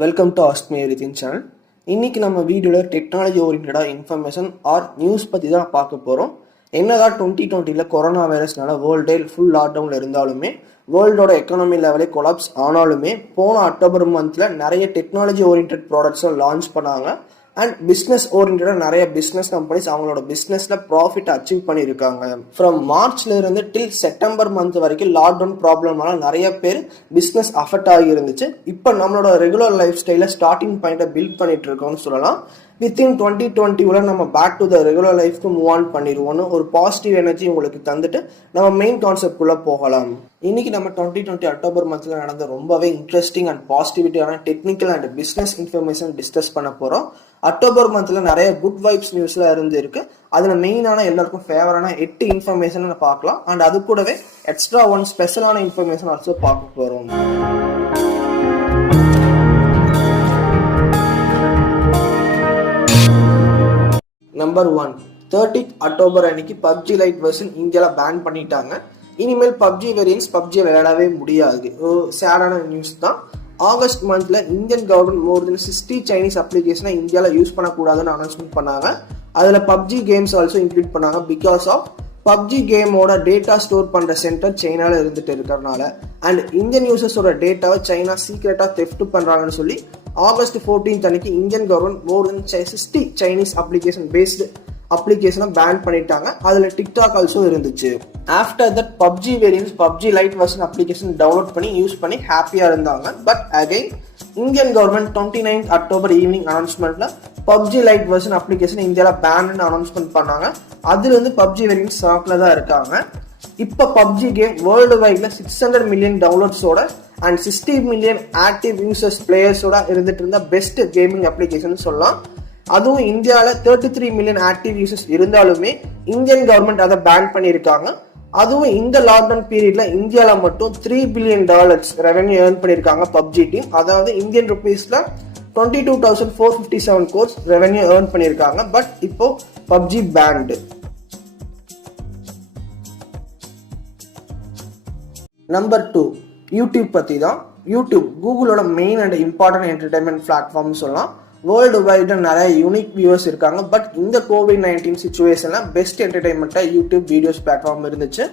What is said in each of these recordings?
Welcome to ask me everything channel. இன்னைக்கு நம்ம வீடியோவில் டெக்னாலஜி ஓரியன்டாக இன்ஃபர்மேஷன் ஆர் நியூஸ் பற்றி தான் பார்க்க போகிறோம். என்னதான் 2020 கொரோனா வைரஸ்னால வேர்ல்டே ஃபுல் லாக்டவுனில் இருந்தாலுமே வேர்ல்டோட எக்கனாமி லெவலே கொலாப்ஸ் ஆனாலுமே போன அக்டோபர் மந்தில் நிறைய டெக்னாலஜி ஓரியன்ட் ப்ராடக்ட்ஸை லான்ச் பண்ணாங்க. அண்ட் பிஸ்னஸ் ஓரியன்டாக நிறைய பிஸ்னஸ் கம்பெனிஸ் அவங்களோட பிஸ்னஸில் ப்ராஃபிட் அச்சீவ் பண்ணியிருக்காங்க. ஃப்ரம் மார்ச்ல இருந்து டில் செப்டம்பர் மந்த் வரைக்கும் லாக்டவுன் ப்ராப்ளம்னால நிறைய பேர் பிஸ்னஸ் அஃபெக்ட் ஆகி இருந்துச்சு. இப்போ நம்மளோட ரெகுலர் லைஃப் ஸ்டைலில் ஸ்டார்டிங் பாயிண்ட்டை பில்ட் பண்ணிட்டு இருக்கோம்னு சொல்லலாம். வித்தின் 2020 நம்ம பேக் டு த ரெகுலர் லைஃப்க்கு மூவ் ஆன் பண்ணிடுவோம்னு ஒரு பாசிட்டிவ் எனர்ஜி உங்களுக்கு தந்துட்டு நம்ம மெயின் கான்செப்ட் குள்ள போகலாம். இன்னைக்கு நம்ம 2020 அக்டோபர் மந்த்ல நடந்த ரொம்பவே இன்ட்ரெஸ்டிங் அண்ட் பாசிட்டிவிட்டியான technical and business information discuss பண்ண போறோம். அக்டோபர் மந்த்ல நிறைய குட் வைப்ஸ் நியூஸ்ல இருந்து இருக்கு. அதுல மெயினான எல்லாருக்கும் ஃபேவரான 8 இன்ஃபர்மேஷன் பார்க்கலாம். அண்ட் அது கூடவே எக்ஸ்ட்ரா ஒன் ஸ்பெஷலான இன்ஃபர்மேஷன் ஆல்சோ பார்க்க போறோம். நம்பர் 1, 30th அக்டோபர் அன்னைக்கு பப்ஜி லைட் வெர்ஷன் இந்தியாவில் பேன் பண்ணிட்டாங்க. இனிமேல் பப்ஜி வேரியன்ஸ் பப்ஜி விளையாடவே முடியாது. சேடான நியூஸ் தான். ஆகஸ்ட் மந்த்ல Indian government more than 60 Chinese அப்ளிகேஷனை இந்தியாவில் யூஸ் பண்ணக்கூடாதுன்னு அனௌன்ஸ்மெண்ட் பண்ணாங்க. அதில் பப்ஜி கேம்ஸ் ஆல்சோ இன்க்ளூட் பண்ணாங்க. பிகாஸ் ஆஃப் பப்ஜி கேமோட டேட்டா ஸ்டோர் பண்ணுற சென்டர் சைனாவில் இருந்துட்டு இருக்கிறனால அண்ட் இந்தியன் யூசர்ஸோட டேட்டாவை சைனா சீக்ரெட்டாக தெஃப்ட் பண்ணுறாங்கன்னு சொல்லி ஆகஸ்ட் 14th அன்னைக்கு Indian government more than 60 Chinese application based அப்ளிகேஷனை பேன் பண்ணிட்டாங்க. அதில் டிக்டாக் ஆல்சோ இருந்துச்சு. After that PUBG variants PUBG lite version application download பண்ணி யூஸ் பண்ணி ஹாப்பியாக இருந்தாங்க. But again Indian government 29th October evening அனௌன்ஸ்மெண்ட்ல பப்ஜி லைட் வெர்ஷன் அப்ளிகேஷன் இந்தியாவில் பேன்னு அனௌன்ஸ்மெண்ட் பண்ணாங்க. அதுலேருந்து பப்ஜி வேரியன்ஸ் ஸ்டாக்ல தான் இருக்காங்க. இப்போ பப்ஜி கேம் வேர்ல்டு வைட்ல 600 மில்லியன் டவுன்லோட்ஸோட அண்ட் 60 மில்லியன் ஆக்டிவ் யூசர்ஸ் பிளேயர்ஸோட இருந்துட்டு இருந்த பெஸ்ட் கேமிங் அப்ளிகேஷன் சொல்லலாம். அதுவும் இந்தியாவில் 33 மில்லியன் ஆக்டிவ் யூசர்ஸ் இருந்தாலுமே இந்தியன் கவர்மெண்ட் அதை பேன் பண்ணியிருக்காங்க. அதுவும் இந்த லாக்டவுன் பீரியட்ல இந்தியாவில் மட்டும் $3 பில்லியன் ரெவன்யூ ஏர்ன் பண்ணியிருக்காங்க பப்ஜி டீம். அதாவது இந்தியன் ருபீஸ்ல 22,457 crores ரெவன்யூ ஏர்ன் பண்ணியிருக்காங்க. பட் இப்போ பப்ஜி பேன்டு. நம்பர் 2, யூடியூப் பற்றி தான். யூடியூப் கூகுளோட மெயின் அண்ட் இம்பார்ட்டன்ட் என்டர்டைன்மெண்ட் பிளாட்ஃபார்ம்னு சொல்லலாம். வேர்ல்டு வைடு நிறைய யூனிக் வியூவர்ஸ் இருக்காங்க. பட் இந்த COVID-19 சுச்சுவேஷன்ல பெஸ்ட் என்டர்டைன்மெண்ட்டா யூடியூப் வீடியோஸ் பிளாட்ஃபார்ம் இருந்துச்சு.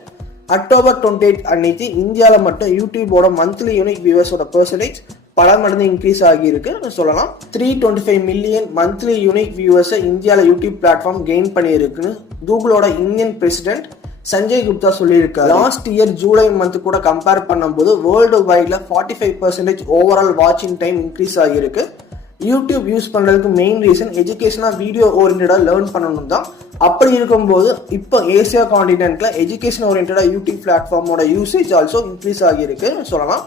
அக்டோபர் 28 அன்னைக்கு இந்தியாவில் மட்டும் யூடியூபோட மந்த்லி யூனிக் வியூவர்ஸோட பெர்சன்டேஜ் பல மடங்கு இன்க்ரீஸ் ஆகியிருக்கு சொல்லலாம். 325 மில்லியன் மந்த்லி யூனிக் வியூவர்ஸை இந்தியாவில் யூடியூப் பிளாட்ஃபார்ம் கெயின் பண்ணியிருக்குன்னு கூகுளோட இந்தியன் பிரசிடென்ட் சஞ்சய் குப்தா சொல்லியிருக்காரு. லாஸ்ட் இயர் ஜூலை மந்த் கூட கம்பேர் பண்ணும்போது வேர்ல்டு வைட்ல 45% ஓவரால் வாட்சிங் டைம் இன்க்ரீஸ் ஆகியிருக்கு. யூடியூப் யூஸ் பண்ணுறதுக்கு மெயின் ரீசன் எஜுகேஷனாக வீடியோ ஓரியன்டாக லேர்ன் பண்ணணும் தான். அப்படி இருக்கும்போது இப்போ ஏசியா காண்டினென்ட்ல எஜுகேஷன் ஓரியன்டாக யூடியூப் பிளாட்ஃபார்மோட யூசேஜ் ஆல்சோ இன்க்ரீஸ் ஆகியிருக்கு சொல்லலாம்.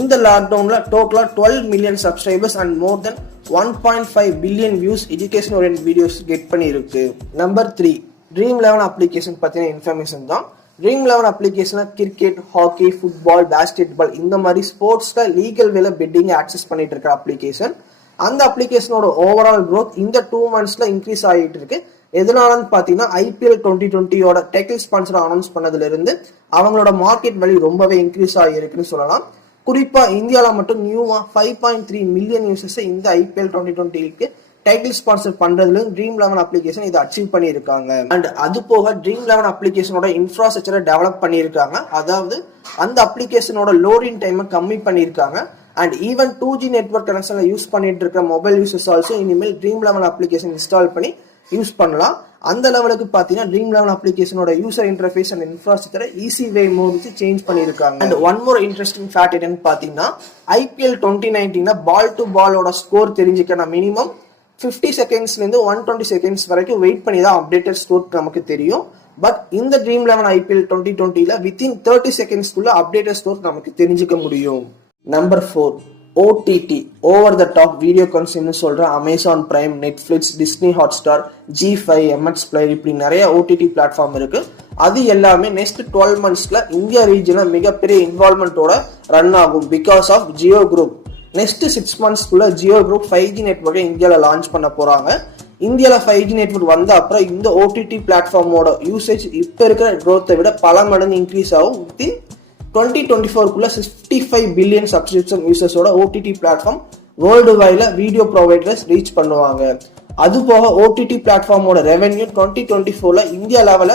இந்த லாக்டவுனில் டோட்டலாக 12 million subscribers and more than 1.5 billion views education oriented videos get பண்ணியிருக்கு. நம்பர் 3, Dream11 அப்ளிகேஷன் பற்றின இன்ஃபர்மேஷன் தான். Dream11 அப்ளிகேஷனில் கிரிக்கெட், ஹாக்கி, ஃபுட்பால், பேஸ்கெட்பால் இந்த மாதிரி ஸ்போர்ட்ஸில் லீகல் வேலை பெட்டிங்கை ஆக்சஸ் பண்ணிட்டு இருக்க அப்ளிகேஷன். அந்த அப்ளிகேஷனோட ஓவரால் க்ரோத் இந்த 2 monthsல இன்க்ரீஸ் ஆகிட்டு இருக்கு. எதனாலன்னு பார்த்தீங்கன்னா IPL 2020யோட டைட்டில் ஸ்பான்சர் அனௌன்ஸ் பண்ணதுல இருந்து அவங்களோட மார்க்கெட் வேல்யூ ரொம்பவே இன்க்ரீஸ் ஆகிருக்குன்னு சொல்லலாம். குறிப்பா இந்தியாவில் மட்டும் நியூவா 5.3 மில்லியன் யூசர்ஸ் இந்த IPL 2020க்கு டைட்டில் ஸ்பான்சர் பண்றதுல Dream11 அப்ளிகேஷன் இதை அச்சீவ் பண்ணியிருக்காங்க. அண்ட் அது போக Dream11 அப்ளிகேஷனோட இன்ஃப்ராஸ்ட்ரக்சரை டெவலப் பண்ணியிருக்காங்க. அதாவது அந்த அப்ளிகேஷனோட லோடிங் டைமை கம்மி பண்ணியிருக்காங்க. அண்ட் ஈவன் 2G நெட்வொர்க் கனெக்ஷன்ல யூஸ் பண்ணிட்டு இருக்க மொபைல் யூசர்ஸ் ஆல்சோ இனிமேல் Dream11 அப்ளிகேஷன் இன்ஸ்டால் பண்ணி யூஸ் பண்ணலாம். அந்த லெவலுக்கு பார்த்தீங்கன்னா Dream11 அப்ளிகேஷனோட யூசர் இன்டர்ஃபேஸ் அண்ட் இன்ஃப்ராஸ்ட்ரக்சரை ஈஸி வே மோடிச்சு சேஞ்ச் பண்ணியிருக்காங்க. And one more interesting fact என்னன்னு பார்த்தீங்கன்னா IPL 2019 பால் டு பாலோட ஸ்கோர் தெரிஞ்சுக்கணும் மினிமம் 50 செகண்ட்ஸ்லேருந்து 120 செகண்ட்ஸ் வரைக்கும் வெயிட் பண்ணி தான் அப்டேட்டட் ஸ்கோர் நமக்கு தெரியும். பட் இந்த Dream11 IPL 2020ல வித்தின் 30 செகண்ட்ஸ்க்குள்ள அப்டேட்டட் ஸ்கோர் நமக்கு தெரிஞ்சுக்க முடியும். Number 4, OTT over the top video கன்சியூம்னு சொல்ற Amazon Prime, Netflix, Disney Hotstar, G5, MX Player இப்படி நிறைய OTT பிளாட்ஃபார்ம் இருக்கு. அது எல்லாமே நெக்ஸ்ட் 12 monthsல இந்தியா ரீஜனில் மிகப்பெரிய இன்வால்மெண்ட்டோட ரன் ஆகும். Because of Jio group next 6 monthsக்குள்ள ஜியோ குரூப் 5G நெட்வொர்க்கை இந்தியாவில் லான்ச் பண்ண போறாங்க. இந்தியாவில் 5G நெட்வொர்க் வந்த அப்புறம் இந்த OTT பிளாட்ஃபார்மோட யூசேஜ் இப்போ இருக்கிற க்ரோத்தை விட பல மடங்கு இன்க்ரீஸ் ஆகும். வித்தின் 2024 65 பில்லியன் சப்ஸ்கிரிப்ஷன் யூசர்ஸோட OTT பிளாட்ஃபார்ம் வேர்ல்டு வைட்ல வீடியோ ப்ரொவைடர்ஸ் ரீச் பண்ணுவாங்க. அது போக ஓடிடி பிளாட்ஃபார்மோட ரெவென்யூ 2024ல இந்தியா லெவல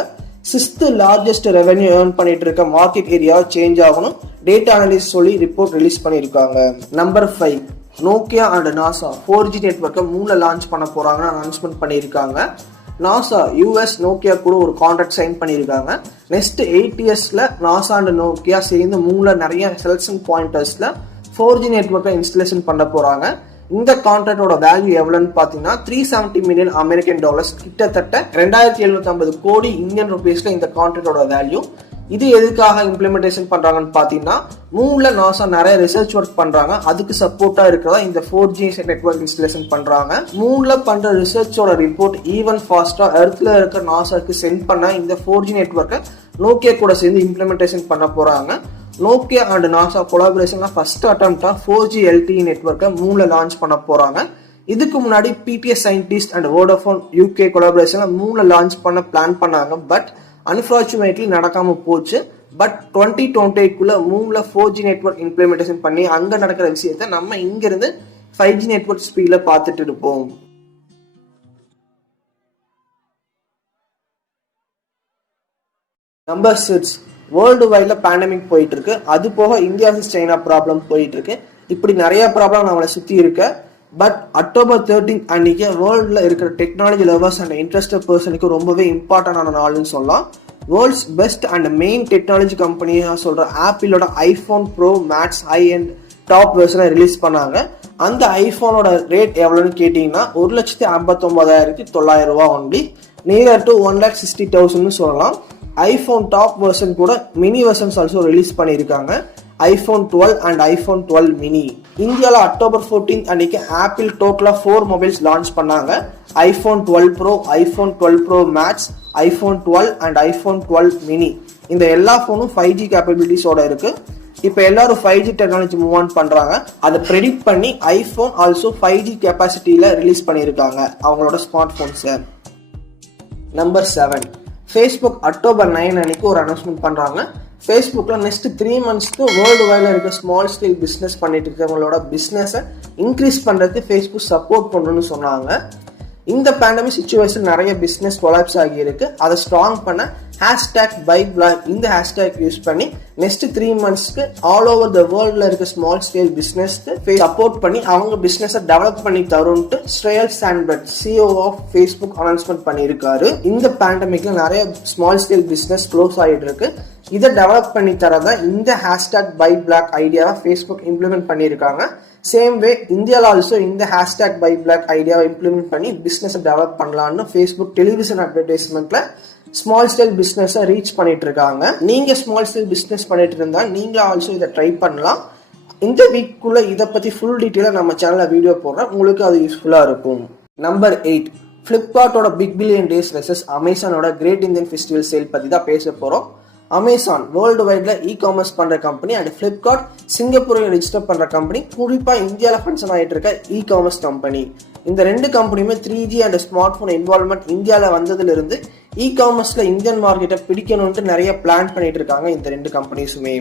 6th லார்ஜஸ்ட் ரெவென்யூ ஏர்ன் பண்ணிட்டு இருக்க மார்க்கெட் ஏரியா சேஞ்ச் ஆகணும் டேட்டா அனலிஸ்ட் சொல்லி ரிப்போர்ட் ரிலீஸ் பண்ணியிருக்காங்க. Number 5, Nokia and NASA 4G நெட்வொர்க்கை மூணில் லான்ச் பண்ண போறாங்கன்னு அனௌன்ஸ்மெண்ட் பண்ணியிருக்காங்க. நாசா யூஎஸ் நோக்கியா கூட ஒரு கான்ட்ராக்ட் சைன் பண்ணியிருக்காங்க. நெக்ஸ்ட் 8 இயர்ஸ்ல நாசா அண்ட் நோக்கியா சேர்ந்து மூணில் நிறைய செலக்ஷன் பாயிண்டர்ஸ்ல 4G நெட்வொர்க்கை இன்ஸ்டலேஷன் பண்ண போறாங்க. இந்த கான்ட்ராக்டோட வேல்யூ எவ்வளவுன்னு பாத்தீங்கன்னா $370 மில்லியன் அமெரிக்கன் டாலர்ஸ், கிட்டத்தட்ட 2750 கோடி இந்தியன் ருபீஸ்ல இந்த கான்ட்ராக்டோட வேல்யூ. இது எதுக்காக இம்ப்ளிமெண்டேஷன் பண்றாங்கன்னு பாத்தீங்கன்னா மூணுல நாசா நிறைய ரிசர்ச் ஒர்க் பண்றாங்க. அதுக்கு சப்போர்ட்டா இருக்கிறதா இந்த 4G நெட்வொர்க் இன்ஸ்டலேஷன் பண்றாங்க. மூணுல பண்ற ரிசர்ச்சோட ரிப்போர்ட் ஈவன் ஃபாஸ்டா எர்த்ல இருக்க நாசாக்கு சென்ட் பண்ண இந்த 4G நெட்வொர்க்கை நோக்கியா கூட சேர்ந்து இம்ப்ளிமெண்டேஷன் பண்ண போறாங்க. நோக்கியா அண்ட் நாசா கொலாபரேஷன்ல ஃபர்ஸ்ட் அட்டெம்ப்டா 4G LTE நெட்வொர்க்கை மூணுல லான்ச் பண்ண போறாங்க. இதுக்கு முன்னாடி பிடிஎஸ் சயின்டிஸ்ட் அண்ட் வோடஃபோன் UK கொலாபரேஷன்ல மூணுல லான்ச் பண்ண பிளான் பண்ணாங்க. பட் அன்பார்ச்சுனேட்லி நடக்காம போச்சு. பட் 2028க்குள்ள மூணுல 4G நெட்வொர்க் இம்ப்ளிமெண்டேஷன் பண்ணி அங்க நடக்கிற விஷயத்த நம்ம இங்க இருந்து 5G நெட்வொர்க் ஸ்பீட்ல பார்த்துட்டு இருப்போம். நம்பர் 6, வேர்ல்டு வைட்ல பேண்டமிக் போயிட்டு இருக்கு. அது போக இந்தியா சைனா ப்ராப்ளம் போயிட்டு இருக்கு. இப்படி நிறைய ப்ராப்ளம் நம்மளை சுத்தி இருக்கு. பட் October 13 அன்னைக்கு வேர்ல்ட்ல இருக்கிற டெக்னாலஜி லவர்ஸ் அண்ட் இன்ட்ரெஸ்டட் பர்சனுக்கு ரொம்பவே இம்பார்ட்டன்டான நாள்னு சொல்லலாம். World's best and main technology கம்பெனியா சொல்ற ஆப்பிளோட iPhone Pro Max high and top வெர்ஷனை ரிலீஸ் பண்ணாங்க. அந்த ஐபோனோட ரேட் எவ்வளவுன்னு கேட்டீங்கன்னா 1,59,900 ரூபாய் ஒன்லி, நியர் டு 1,60,000 சொல்லலாம். ஐபோன் டாப் வெர்ஷன் கூட மினி வெர்ஷன்ஸ் ஆல்சோ ரிலீஸ் பண்ணியிருக்காங்க. iPhone 12 and iPhone 12 mini. இந்தியாவில் October 14 அன்னைக்கு ஆப்பிள் டோட்டலாக 4 மொபைல்ஸ் லான்ச் பண்ணாங்க. iPhone 12 Pro, iPhone 12 Pro Max, iPhone 12 and iPhone 12 mini. இந்த எல்லா ஃபோனும் 5G கேப்பபிலிட்டிஸோட இருக்கு. இப்போ எல்லாரும் 5G டெக்னாலஜி மூவ் ஆன் பண்றாங்க. அதை ப்ரெடிக்ட் பண்ணி ஐபோன் ஆல்சோ 5G கெப்பாசிட்டியில ரிலீஸ் பண்ணியிருக்காங்க அவங்களோட ஸ்மார்ட் போன்ஸை. நம்பர் 7, Facebook October 9 அன்னைக்கு ஒரு அனௌன்ஸ்மெண்ட் பண்றாங்க. ஃபேஸ்புக்கில் நெக்ஸ்ட் 3 மந்த்ஸ்க்கு வேர்ல்டு வைடில் இருக்க ஸ்மால் ஸ்கேல் பிஸ்னஸ் பண்ணிட்டு இருக்கவங்களோட பிஸ்னஸை இன்க்ரீஸ் பண்ணுறதுக்கு ஃபேஸ்புக் சப்போர்ட் பண்ணணும்னு சொன்னாங்க. இந்த பேண்டமிக் சிச்சுவேஷன் நிறைய பிஸ்னஸ் கொலாப்ஸ் ஆகியிருக்கு. அதை ஸ்ட்ராங் பண்ண #ByBlog இந்த ஹேஷ்டேக் யூஸ் பண்ணி நெக்ஸ்ட் 3 மந்த்ஸ்க்கு ஆல் ஓவர் த வேர்ல்டில் இருக்க ஸ்மால் ஸ்கேல் பிஸ்னஸ்க்கு சப்போர்ட் பண்ணி அவங்க பிஸ்னஸை டெவலப் பண்ணி தரும்ட்டு Sheryl Sandberg CEO of Facebook announcement பண்ணியிருக்காரு. இந்த பேண்டமிக்ல நிறைய ஸ்மால் ஸ்கேல் பிஸ்னஸ் க்ளோஸ் ஆகிட்டு இருக்கு. இதை டெவலப் பண்ணி தரதான் இந்த #ByBlog ஐடியாவை ஃபேஸ்புக் இம்ப்ளிமெண்ட் பண்ணியிருக்காங்க. சேம் வே இந்தியாவில் ஆல்சோ இந்த #ByBlog ஐடியாவை இம்ப்ளிமெண்ட் பண்ணி பிஸ்னஸை டெவலப் பண்ணலான்னு ஃபேஸ்புக் டெலிவிஷன் அட்வர்டைஸ்மெண்ட்ல ஸ்மால் ஸ்கேல் பிஸ்னஸை ரீச் பண்ணிட்டு இருக்காங்க. நீங்க ஸ்மால் ஸ்கேல் பிஸ்னஸ் பண்ணிட்டு இருந்தா நீங்க ஆல்சோ இதை ட்ரை பண்ணலாம். இந்த வீக்குள்ள இதை பத்தி ஃபுல் டீட்டெயிலாக நம்ம சேனல்ல வீடியோ போடுறேன், உங்களுக்கு அது யூஸ்ஃபுல்லா இருக்கும். நம்பர் 8, ஃபிளிப்கார்ட்டோட பிக் பில்லியன் டேஸ் வெர்சஸ் அமேசானோட கிரேட் இந்தியன் ஃபெஸ்டிவல் சேல் பத்தி தான் பேச போறோம். அமேசான் வேர்ல்டு வைட்ல காமர்ஸ் பண்ற கம்பெனி அண்ட் ஃபிளிப்கார்ட் சிங்கப்பூரில் ரெஜிஸ்டர் பண்ற கம்பெனி, குறிப்பா இந்தியாவில் ஃபங்க்ஷன் ஆகிட்டு இருக்க காமர்ஸ் கம்பெனி. இந்த 2 கம்பெனியுமே 3G and smart phone involvement இந்தியாவில் வந்ததுல இருந்து காமர்ஸ்ல இந்தியன் மார்க்கெட்டை பிடிக்கணும்னு நிறைய பிளான் பண்ணிட்டு இருக்காங்க இந்த 2 கம்பெனிஸுமே.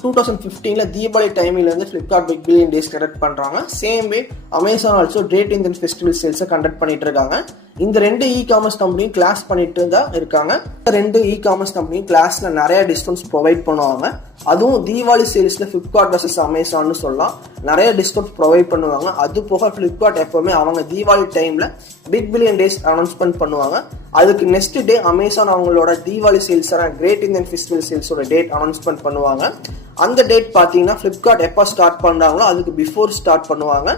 2015ல தீபாவளி டைம்ல இருந்து Flipkart big billion days conduct பண்றாங்க. Same way Amazon also great Indian festival சேல்ஸை கண்டக்ட் பண்ணிட்டு இருக்காங்க. இந்த 2 காமர்ஸ் கம்பெனியும் கிளாஸ் பண்ணிட்டு தான் இருக்காங்க. இந்த 2 காமர்ஸ் கம்பெனியும் கிளாஸ்ல நிறைய டிஸ்கவுண்ட்ஸ் ப்ரொவைட் பண்ணுவாங்க. அதுவும் தீபாவளி சேல்ஸ்ல ஃபிளிப்கார்ட் வர்சஸ் அமேசான்னு சொல்லலாம், நிறைய டிஸ்கவுண்ட் ப்ரொவைட் பண்ணுவாங்க. அது போக ஃபிளிப்கார்ட் எப்பவுமே அவங்க தீபாவளி டைம்ல பிக் பில்லியன் டேஸ் அனௌன்ஸ்மெண்ட் பண்ணுவாங்க. அதுக்கு நெக்ஸ்ட் டே அமேசான் அவங்களோட Deepavali sales great Indian festival சேல்ஸோட டேட் அனௌன்ஸ்மெண்ட் பண்ணுவாங்க. அந்த டேட் பார்த்தீங்கன்னா ஃபிளிப்கார்ட் எப்போ ஸ்டார்ட் பண்றாங்களோ அதுக்கு பிஃபோர் ஸ்டார்ட் பண்ணுவாங்க.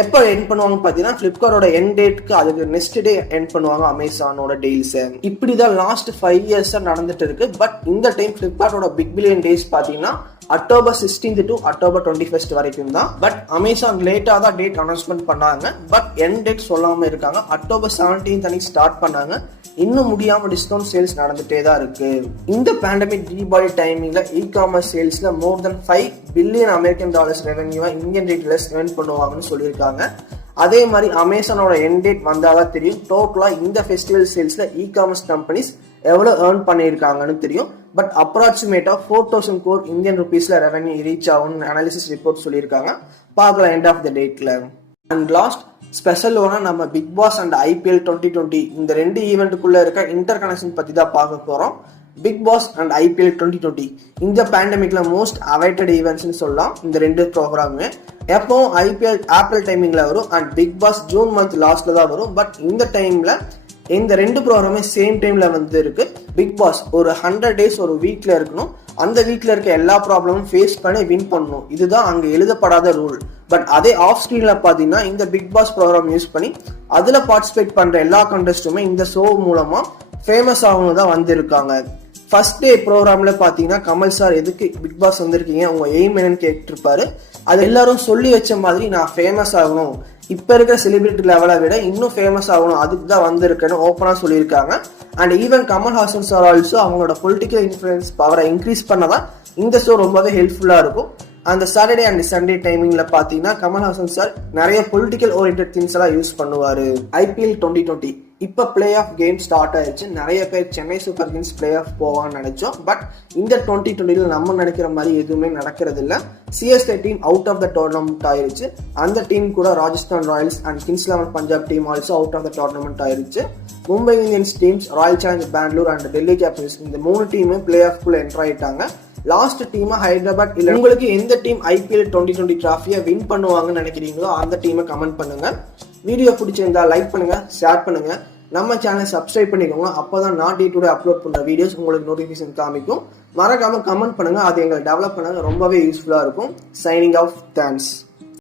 எப்போ எண்ட் பண்ணுவாங்க பார்த்தீங்கன்னா ஃபிளிப்கார்ட்டோட எண்ட் டேட்க்கு அதுக்கு நெக்ஸ்ட் டே எண்ட் பண்ணுவாங்க அமேசானோட டீல்ஸ். இப்படிதான் லாஸ்ட் 5 இயர்ஸா நடந்துட்டு இருக்கு. பட் இந்த டைம் ஃபிளிப்கார்ட்டோட பிக் பில்லியன் டேஸ் பார்த்தீங்கன்னா October 16th to October 21st வரைக்கும் தான். பட் அமேசான் லேட்டா தான் டேட் அனௌன்ஸ்மெண்ட் பண்ணாங்க. பட் எண்ட் டேட் சொல்லாம இருக்காங்க. October 17th அன்னைக்கு ஸ்டார்ட் பண்ணாங்க. இன்னும் முடியாம டிஸ்கவுண்ட் சேல்ஸ் நடந்துட்டே தான் இருக்கு. இந்த பேண்டமிக் தீபாவளி டைமிங்ல காமர்ஸ் சேல்ஸ்ல more than $5 billion American dollars ரெவென்யூவா இந்தியன் ரீட்டைலர்ஸ் ஏர்ன் பண்ணுவாங்கன்னு சொல்லியிருக்காங்க. அதே மாதிரி அமேசானோட எண்ட் டேட் வந்தாதான் தெரியும் டோட்டலா இந்த ஃபெஸ்டிவல் சேல்ஸ்ல காமர்ஸ் கம்பெனிஸ் எவ்வளவு ஏர்ன் பண்ணியிருக்காங்கன்னு தெரியும். பட் அப்ராக்சிமேட்டா 4,000 crore இந்தியன் ருபீஸ்ல ரெவென்யூ ரீச் ஆகும்னு அனாலிசிஸ் ரிப்போர்ட் சொல்லியிருக்காங்க. பார்க்கலாம் எண்ட் ஆஃப் த டேட்ல. அண்ட் லாஸ்ட் ஸ்பெஷல் ஓனா நம்ம பிக் பாஸ் அண்ட் IPL 2020 இந்த 2 ஈவெண்ட்டுக்குள்ள இருக்க இன்டர் கனெக்ஷன் பத்தி தான் பார்க்க போறோம். பிக் பாஸ் அண்ட் IPL 2020 இந்த பேண்டமிக்ல மோஸ்ட் அவைட்டட் ஈவெண்ட்ஸ்னு சொல்லலாம். இந்த 2 ப்ரோக்ராமுமே எப்பவும் IPL ஏப்ரல் டைமிங்ல வரும் and Bigg Boss June month லாஸ்ட்ல தான் வரும். பட் இந்த டைம்ல இந்த 2 ப்ரோக்ராமே சேம் டைம்ல வந்து இருக்கு. பிக் பாஸ் ஒரு 100 days ஒரு வீக்ல இருக்கணும். அந்த வீக்ல இருக்க எல்லா ப்ராப்ளமும் ஃபேஸ் பண்ணி வின் பண்ணணும். இதுதான் அங்க எழுதப்படாத ரூல். பட் அதே ஆஃப் ஸ்கிரீன்ல பாத்தீங்கன்னா இந்த பிக் பாஸ் ப்ரோக்ராம் யூஸ் பண்ணி அதுல பார்ட்டிசிபேட் பண்ற எல்லா கண்டஸ்டுமே இந்த ஷோ மூலமா ஃபேமஸ் ஆகணும் தான் வந்திருக்காங்க. ஃபர்ஸ்ட் டே ப்ரோக்ராம்ல பாத்தீங்கன்னா கமல் சார் எதுக்கு பிக் பாஸ் வந்திருக்கீங்க, உங்க எய்ம் என்னன்னு கேட்டிருப்பாரு. அது எல்லாரும் சொல்லி வச்ச மாதிரி நான் ஃபேமஸ் ஆகணும், இப்ப இருக்கிற செலிபிரிட்டி லெவலை விட இன்னும் ஃபேமஸ் ஆகணும், அதுக்கு தான் வந்திருக்குன்னு ஓப்பனா சொல்லியிருக்காங்க. And even Kamal Haasan sir also அவங்களோட பொலிட்டிக்கல் இன்ஃப்ளூயன்ஸ் பவரை இன்க்ரீஸ் பண்ணதான் இந்த ஷோ ரொம்பவே ஹெல்ப்ஃபுல்லா இருக்கும். அந்த சாட்டர்டே அண்ட் சண்டே டைமிங்ல பாத்தீங்கன்னா கமல்ஹாசன் சார் நிறைய பொலிட்டிக்கல் ஓரியன்டட் திங்ஸ் எல்லாம் யூஸ் பண்ணுவாரு. IPL 2020 இப்ப பிளே ஆஃப் கேம் ஸ்டார்ட் ஆயிடுச்சு. நிறைய பேர் Chennai Super Kings play off போவான்னு நினைச்சோம். பட் இந்த 2020 நம்ம நினைக்கிற மாதிரி எதுவுமே நடக்கிறது இல்ல. CSK team out of the tournament ஆயிருச்சு. அந்த டீம் கூட Rajasthan Royals and Kings 11 Punjab team also out of the tournament ஆயிருச்சு. Mumbai Indians teams, Royal Challengers Bangalore and Delhi Capitals இந்த 3 டீமுமே பிளே ஆஃப் குள்ள என்டர் ஆயிட்டாங்க. லாஸ்ட் டீமா ஹைதராபாத். இல்ல உங்களுக்கு எந்த டீம் IPL 2020 டிராஃபியை வின் பண்ணுவாங்கன்னு நினைக்கிறீங்களோ அந்த டீமை கமெண்ட் பண்ணுங்க. வீடியோ பிடிச்சிருந்தா லைக் பண்ணுங்க, ஷேர் பண்ணுங்க. நம்ம சேனலை சப்ஸ்கிரைப் பண்ணிக்கோங்க. அப்போதான் நான் டே டு டே அப்லோட் பண்ற வீடியோஸ் உங்களுக்கு நோட்டிபிகேஷன் காமிக்கும். மறக்காம கமெண்ட் பண்ணுங்க, அது எங்களை டெவலப் பண்ண ரொம்பவே யூஸ்ஃபுல்லா இருக்கும். Signing off, thanks.